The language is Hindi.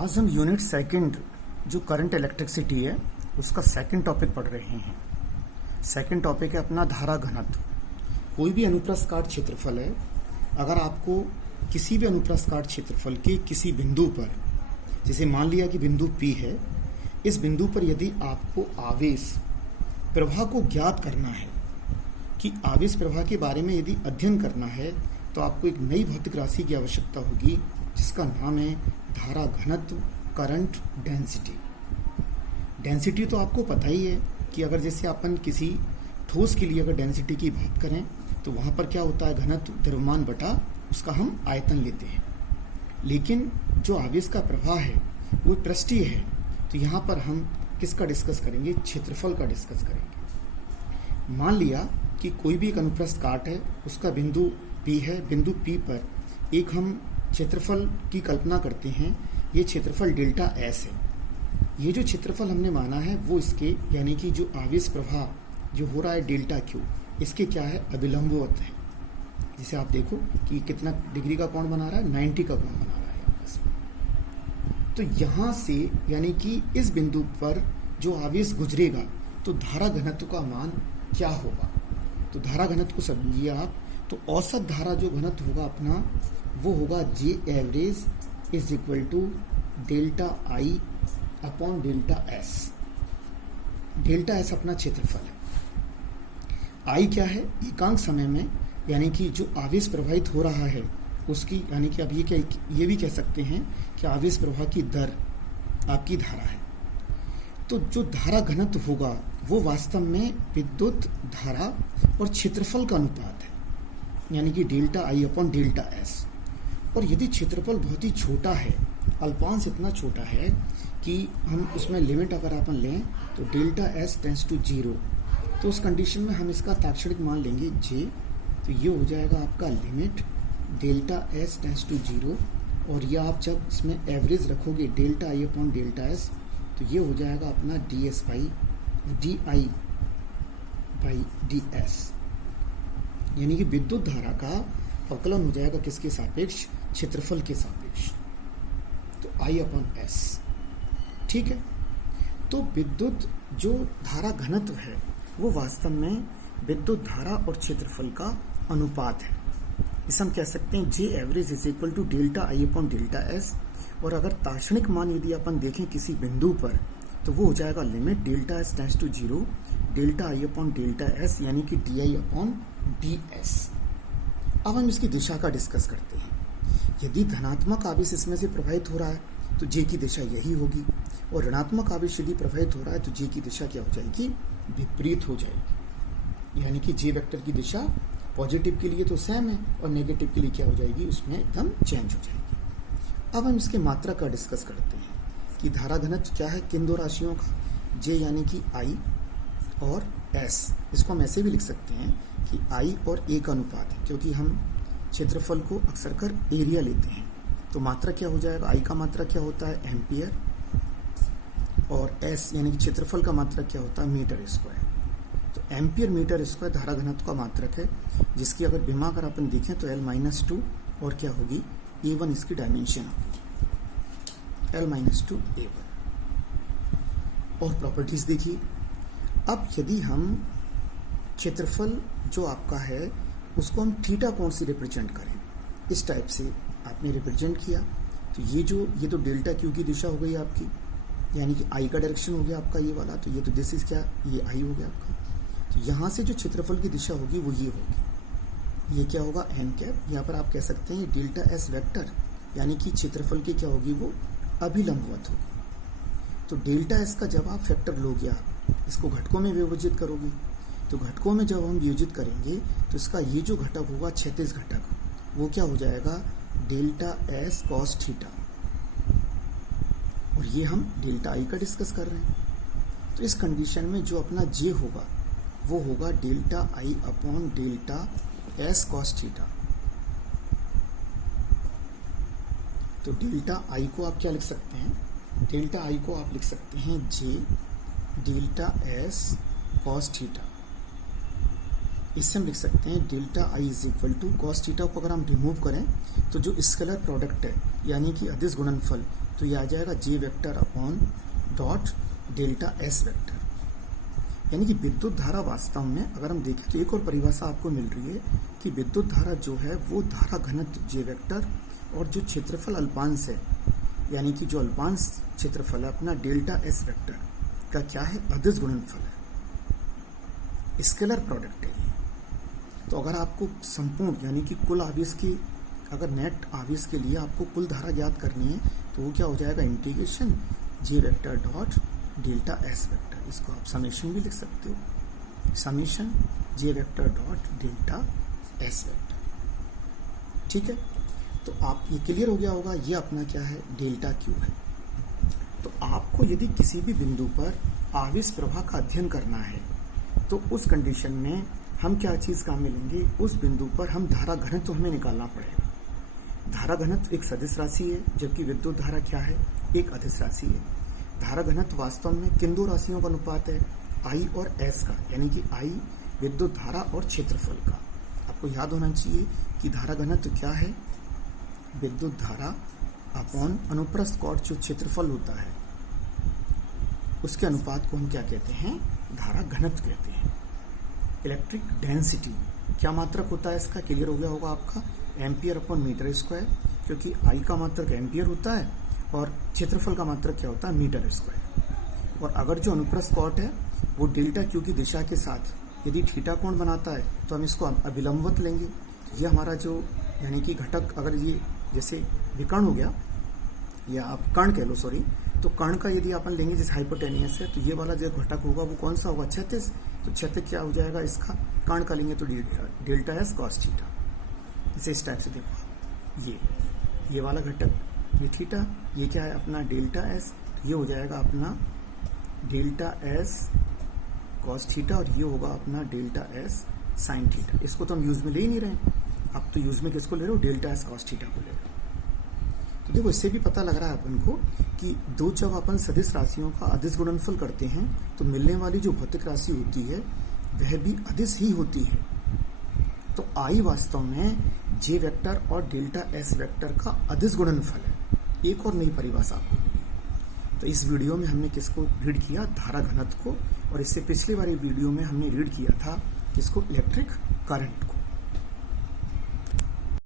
आज हम यूनिट सेकंड जो करंट इलेक्ट्रिसिटी है उसका सेकंड टॉपिक पढ़ रहे हैं। सेकंड टॉपिक है अपना धारा घनत्व। कोई भी अनुप्रस्थ काट क्षेत्रफल है, अगर आपको किसी भी अनुप्रस्थ काट क्षेत्रफल के किसी बिंदु पर, जैसे मान लिया कि बिंदु P है, इस बिंदु पर यदि आपको आवेश प्रवाह को ज्ञात करना है, कि आवेश प्रवाह के बारे में यदि अध्ययन करना है, तो आपको एक नई भौतिक राशि की आवश्यकता होगी जिसका नाम है धारा घनत्व, करंट डेंसिटी। डेंसिटी तो आपको पता ही है कि अगर जैसे अपन किसी ठोस के लिए अगर डेंसिटी की बात करें तो वहाँ पर क्या होता है, घनत्व द्रव्यमान बटा उसका हम आयतन लेते हैं। लेकिन जो आवेश का प्रवाह है वो पृष्ठीय है, तो यहाँ पर हम किसका डिस्कस करेंगे, क्षेत्रफल का डिस्कस करेंगे। मान लिया कि कोई भी एक अनुप्रस्थ काट है, उसका बिंदु P है, बिंदु P पर एक हम क्षेत्रफल की कल्पना करते हैं। ये क्षेत्रफल डेल्टा S है। ये जो क्षेत्रफल हमने माना है वो इसके यानी कि जो आवेश प्रवाह जो हो रहा है डेल्टा Q, इसके क्या है, अभिलंबवत है। जिसे आप देखो कि कितना डिग्री का कोण बना रहा है, 90 का कोण बना रहा है आपस में। तो यहाँ से यानी कि इस बिंदु पर जो आवेश गुजरेगा तो धारा घनत्व का मान क्या होगा। तो धारा घनत्व को समझिए आप, तो औसत धारा जो घनत्व होगा अपना वो होगा J average is equal to delta I upon delta S। Delta S अपना क्षेत्रफल है। I क्या है, एकांक समय में यानी कि जो आवेश प्रवाहित हो रहा है उसकी, यानी कि आप ये भी कह सकते हैं कि आवेश प्रवाह की दर आपकी धारा है। तो जो धारा घनत्व होगा वो वास्तव में विद्युत धारा और क्षेत्रफल का अनुपात है, यानी कि delta I upon delta S। और यदि क्षेत्रफल बहुत ही छोटा है, अल्पांश इतना छोटा है कि हम उसमें लिमिट अगर अपन लें तो डेल्टा S टेंस टू 0, तो उस कंडीशन में हम इसका ताक्षणिक मान लेंगे J। तो ये हो जाएगा आपका limit delta S tends to 0, और यह आप जब इसमें एवरेज रखोगे delta I upon delta S, तो ये हो जाएगा अपना ds by D I by D S, यानी कि विद्युत धारा का अवकलन हो जाएगा किसके सापेक्ष, क्षेत्रफल के सापेक्ष, तो I अपॉन S। ठीक है। तो विद्युत जो धारा घनत्व है वो वास्तव में विद्युत धारा और क्षेत्रफल का अनुपात है। इसे हम कह सकते हैं J average is equal to delta I upon delta S। और अगर ताक्षणिक मान यदि अपन देखें किसी बिंदु पर, तो वो हो जाएगा limit delta S tends to 0 delta I upon delta S, यानी कि DI अपॉन DS। अब हम इसकी दिशा का डिस्कस करते हैं। यदि धनात्मक आवेश इसमें से प्रवाहित हो रहा है तो J की दिशा यही होगी, और ऋणात्मक आवेश यदि प्रवाहित हो रहा है तो J की दिशा क्या हो जाएगी, विपरीत हो जाएगी। यानी कि J वेक्टर की दिशा पॉजिटिव के लिए तो सेम है और नेगेटिव के लिए क्या हो जाएगी, उसमें एकदम चेंज हो जाएगी। अब हम इसके मात्रा का डिस्कस करते हैं कि धारा घनत्व क्या है किन दो राशियों का, J यानी कि I और S। इसको हम ऐसे भी लिख सकते हैं कि I और A का अनुपात है, क्योंकि हम क्षेत्रफल को अक्सर कर एरिया लेते हैं। तो मात्रा क्या हो जाएगा, I का मात्रा क्या होता है एम्पियर, और S यानी कि क्षेत्रफल का मात्रा क्या होता है मीटर स्क्वायर। तो एम्पियर मीटर स्क्वायर धारा घनत्व का मात्रक है, जिसकी अगर विमा अगर अपन देखें तो L-2 और क्या होगी A1 इसकी डायमेंशन होगी L-2 A1। और प्रॉपर्टीज देखिए। अब यदि हम क्षेत्रफल जो आपका है उसको हम थीटा कोण से रिप्रेजेंट करें, इस टाइप से आपने रिप्रेजेंट किया, तो ये तो डेल्टा Q की दिशा हो गई आपकी, यानी कि I का डायरेक्शन हो गया आपका ये वाला। तो ये तो दिस इज क्या, ये I हो गया आपका। तो यहाँ से जो क्षेत्रफल की दिशा होगी वो ये होगी, ये क्या होगा n कैप। यहाँ पर आप कह सकते हैं डेल्टा S वेक्टर, यानी कि क्षेत्रफल की क्या होगी, वो अभिलंबवत होगी। तो डेल्टा S का जब आप फैक्टर लोगे, आप इसको घटकों में विभाजित करोगे, तो घटकों में जब हम विभाजित करेंगे तो इसका ये जो घटक होगा क्षैतिज घटक, वो क्या हो जाएगा डेल्टा S कॉस थीटा, और ये हम डेल्टा I का डिस्कस कर रहे हैं। तो इस कंडीशन में जो अपना J होगा वो होगा delta I upon delta S cos theta. तो डेल्टा I को आप क्या लिख सकते हैं, डेल्टा I को आप लिख सकते हैं J delta S cos theta. इससे हम लिख सकते हैं delta I is equal to cos theta को अगर हम रिमूव करें तो जो स्केलर प्रोडक्ट है यानी कि अदिश गुणनफल, तो ये आ जाएगा J vector upon dot delta S vector. यानी कि विद्युत धारा वास्तव में अगर हम देखें तो एक और परिभाषा आपको मिल रही है कि विद्युत धारा जो है वो धारा घनत्व जे वेक्टर और जो क्षेत्रफल अल्पांश है यानी कि जो अल्पांश क्षेत्रफल है अपना डेल्टा एस वेक्टर का क्या है, अदिश गुणनफल है, स्केलर प्रोडक्ट है। तो अगर आपको संपूर्ण यानी कि कुल आवेश की अगर नेट आवेश के लिए आपको कुल धारा ज्ञात करनी है तो वो क्या हो जाएगा, integration J vector dot delta S vector. इसको आप समेशन भी लिख सकते हो, summation J vector dot delta S vector. ठीक है, तो आप ये क्लियर हो गया होगा, ये अपना क्या है, डेल्टा क्यू है। तो आपको यदि किसी भी बिंदु पर आवेश प्रवाह का अध्ययन करना है तो उस कंडीशन में हम क्या चीज काम में लेंगे, उस बिंदु पर हम धारा घनत्व हमें निकालना पड़ेगा। धारा घनत्व एक सदिश राशि है जबकि विद्युत धारा क्या है, एक अदिश राशि है। धारा घनत्व वास्तव में किन दो राशियों का अनुपात है, आई और एस का, यानी कि आई विद्युत धारा और क्षेत्रफल का। आपको याद होना चाहिए कि धारा घनत्व क्या है, विद्युत धारा अपॉन अनुप्रस्थ कॉट जो क्षेत्रफल होता है उसके अनुपात को हम क्या कहते हैं, धारा घनत्व कहते हैं। इलेक्ट्रिक डेंसिटी क्या मात्रक होता है इसका, क्लियर हो गया होगा आपका, एम्पियर अपॉन मीटर स्क्वायर, क्योंकि आई का मात्रक एम्पियर होता है और क्षेत्रफल का मात्रक क्या होता है, मीटर स्क्वायर। और अगर जो अनुप्रस्थ कॉट है वो डेल्टा क्यू की दिशा के साथ यदि थीटा कोण बनाता है तो हम इसको अभिलंबवत लेंगे। ये हमारा जो यानी कि घटक, अगर ये जैसे विकर्ण हो गया या आप कर्ण कह लो, सॉरी, तो कर्ण का यदि अपन लेंगे जैसे हाइपोटेनियस है तो ये वाला जो घटक होगा वो कौन सा होगा, क्षैतिज। तो क्षैतिज क्या हो जाएगा इसका, कर्ण का लेंगे तो डेल्टा एस कॉस थीटा। इसे इस टाइप से देखो, ये वाला घटक ये थीटा, ये क्या है अपना डेल्टा एस, ये हो जाएगा अपना डेल्टा एस कॉस थीटा और ये होगा अपना डेल्टा एस साइन थीटा। इसको तो हम यूज में ले ही नहीं रहे, अब तो यूज में किसको ले रहे हो, डेल्टा एस कॉस थीटा को ले रहे हो। तो देखो इससे भी पता लग रहा है अपन को कि दो जब अपन सदिश राशियों का अदिश गुणनफल करते हैं तो मिलने वाली जो भौतिक राशि होती है वह भी अदिश ही होती है। तो आई वास्तव में जे वेक्टर और डेल्टा एस वेक्टर का अदिश गुणनफल है। एक और नई परिभाषा आपको मिली। तो इस वीडियो में हमने किसको रीड किया, धारा घनत्व को, और इससे पिछले वाली वीडियो में हमने रीड किया था किसको, इलेक्ट्रिक करंट को।